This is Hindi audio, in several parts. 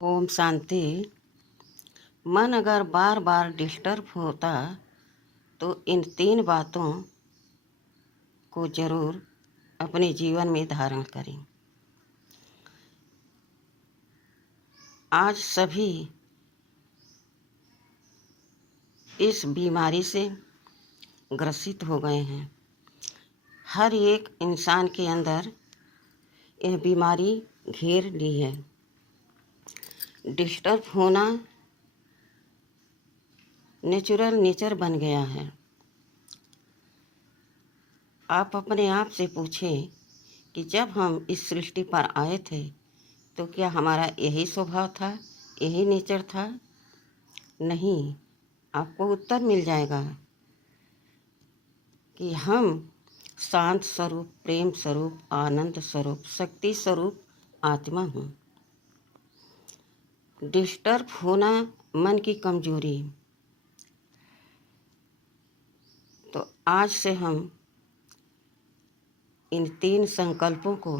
ओम शांति। मन अगर बार बार डिस्टर्ब होता तो इन 3 बातों को जरूर अपने जीवन में धारण करें। आज सभी इस बीमारी से ग्रसित हो गए हैं। हर एक इंसान के अंदर यह बीमारी घेर ली है। डिस्टर्ब होना नेचुरल नेचर बन गया है। आप अपने आप से पूछें कि जब हम इस सृष्टि पर आए थे तो क्या हमारा यही स्वभाव था, यही नेचर था? नहीं। आपको उत्तर मिल जाएगा कि हम शांत स्वरूप, प्रेम स्वरूप, आनंद स्वरूप, शक्ति स्वरूप आत्मा हूँ। डिस्टर्ब होना मन की कमजोरी। तो आज से हम इन 3 संकल्पों को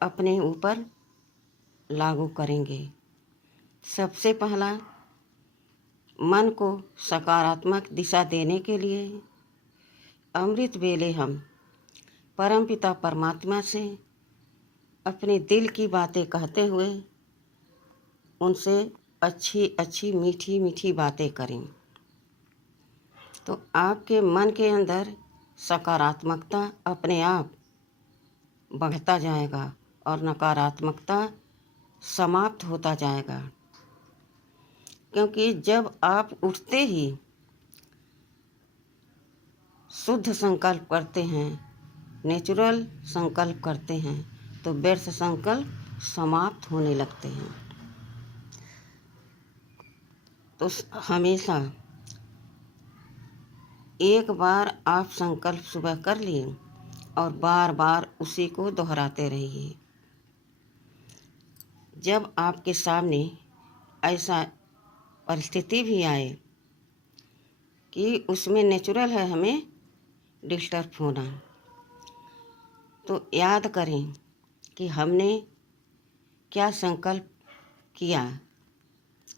अपने ऊपर लागू करेंगे। सबसे पहला, मन को सकारात्मक दिशा देने के लिए अमृत वेले हम परमपिता परमात्मा से अपने दिल की बातें कहते हुए उनसे अच्छी अच्छी मीठी मीठी बातें करें तो आपके मन के अंदर सकारात्मकता अपने आप बढ़ता जाएगा और नकारात्मकता समाप्त होता जाएगा। क्योंकि जब आप उठते ही शुद्ध संकल्प करते हैं, नेचुरल संकल्प करते हैं, तो व्यर्थ संकल्प समाप्त होने लगते हैं। तो हमेशा एक बार आप संकल्प सुबह कर लिए और बार बार उसी को दोहराते रहिए। जब आपके सामने ऐसा परिस्थिति भी आए कि उसमें नेचुरल है हमें डिस्टर्ब होना, तो याद करें कि हमने क्या संकल्प किया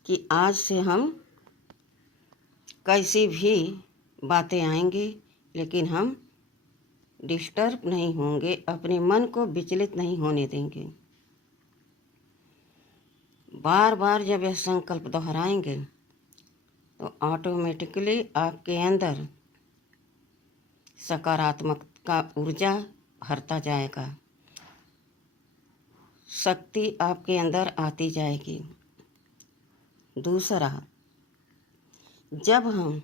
कि आज से हम कैसी भी बातें आएंगी लेकिन हम डिस्टर्ब नहीं होंगे, अपने मन को विचलित नहीं होने देंगे। बार बार जब यह संकल्प दोहराएंगे तो ऑटोमेटिकली आपके अंदर सकारात्मक का ऊर्जा भरता जाएगा, शक्ति आपके अंदर आती जाएगी। दूसरा, जब हम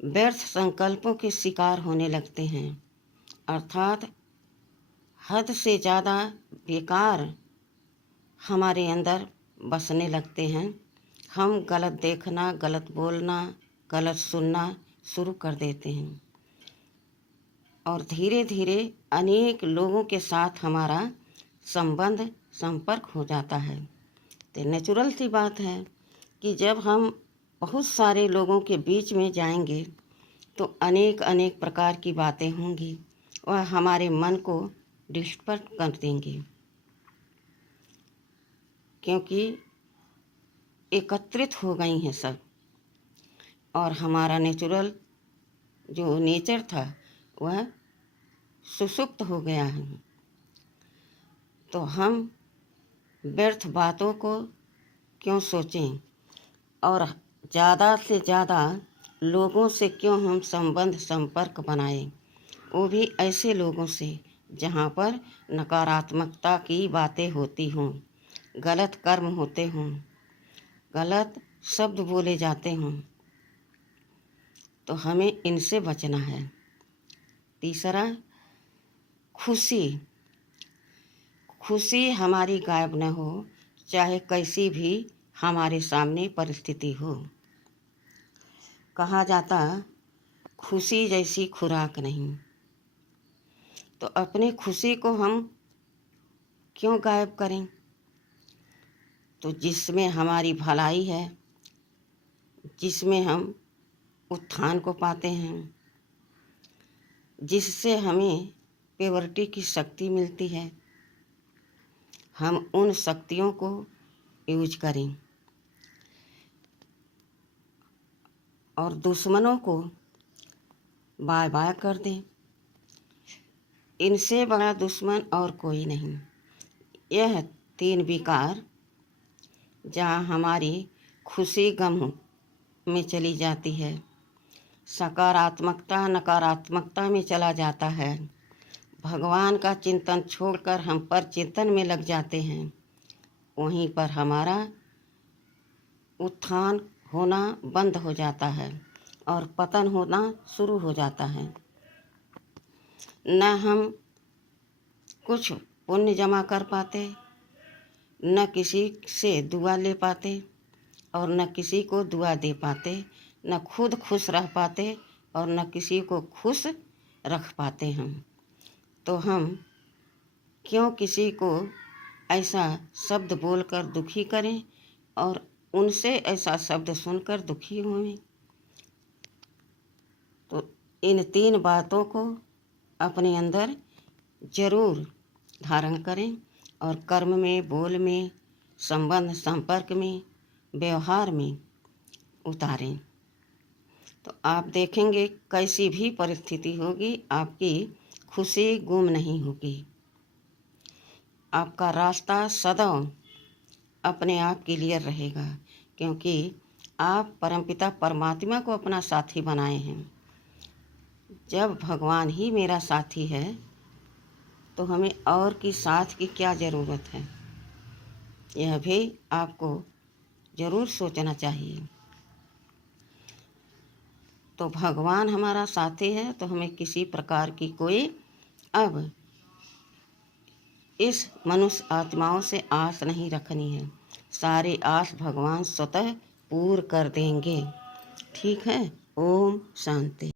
व्यर्थ संकल्पों के शिकार होने लगते हैं, अर्थात हद से ज़्यादा बेकार हमारे अंदर बसने लगते हैं, हम गलत देखना, गलत बोलना, गलत सुनना शुरू कर देते हैं और धीरे धीरे अनेक लोगों के साथ हमारा संबंध संपर्क हो जाता है। तो नेचुरल सी बात है कि जब हम बहुत सारे लोगों के बीच में जाएंगे तो अनेक अनेक प्रकार की बातें होंगी, वह हमारे मन को डिस्टर्ब कर देंगी, क्योंकि एकत्रित हो गई हैं सब और हमारा नेचुरल जो नेचर था वह सुसुप्त हो गया है। तो हम व्यर्थ बातों को क्यों सोचें और ज़्यादा से ज़्यादा लोगों से क्यों हम संबंध संपर्क बनाएं, वो भी ऐसे लोगों से जहाँ पर नकारात्मकता की बातें होती हों, गलत कर्म होते हों, गलत शब्द बोले जाते हों, तो हमें इनसे बचना है। तीसरा, खुशी हमारी गायब न हो, चाहे कैसी भी हमारे सामने परिस्थिति हो। कहा जाता खुशी जैसी खुराक नहीं, तो अपनी खुशी को हम क्यों गायब करें? तो जिसमें हमारी भलाई है, जिसमें हम उत्थान को पाते हैं, जिससे हमें प्योरिटी की शक्ति मिलती है, हम उन शक्तियों को यूज करें और दुश्मनों को बाय बाय कर दें। इनसे बड़ा दुश्मन और कोई नहीं। यह 3 विकार जहाँ हमारी खुशी गम में चली जाती है, सकारात्मकता नकारात्मकता में चला जाता है, भगवान का चिंतन छोड़कर हम पर चिंतन में लग जाते हैं, वहीं पर हमारा उत्थान होना बंद हो जाता है और पतन होना शुरू हो जाता है। न हम कुछ पुण्य जमा कर पाते, न किसी से दुआ ले पाते और न किसी को दुआ दे पाते, न खुद खुश रह पाते और न किसी को खुश रख पाते। तो हम क्यों किसी को ऐसा शब्द बोलकर दुखी करें और उनसे ऐसा शब्द सुनकर दुखी हों। तो इन 3 बातों को अपने अंदर जरूर धारण करें और कर्म में, बोल में, संबंध संपर्क में, व्यवहार में उतारें। तो आप देखेंगे कैसी भी परिस्थिति होगी, आपकी खुशी गुम नहीं होगी। आपका रास्ता सदैव अपने आप क्लियर रहेगा, क्योंकि आप परमपिता परमात्मा को अपना साथी बनाए हैं। जब भगवान ही मेरा साथी है तो हमें और की साथ की क्या ज़रूरत है, यह भी आपको ज़रूर सोचना चाहिए। तो भगवान हमारा साथी है तो हमें किसी प्रकार की कोई अब इस मनुष्य आत्माओं से आस नहीं रखनी है। सारी आस भगवान स्वतः पूर्ण कर देंगे। ठीक है। ओम शांति।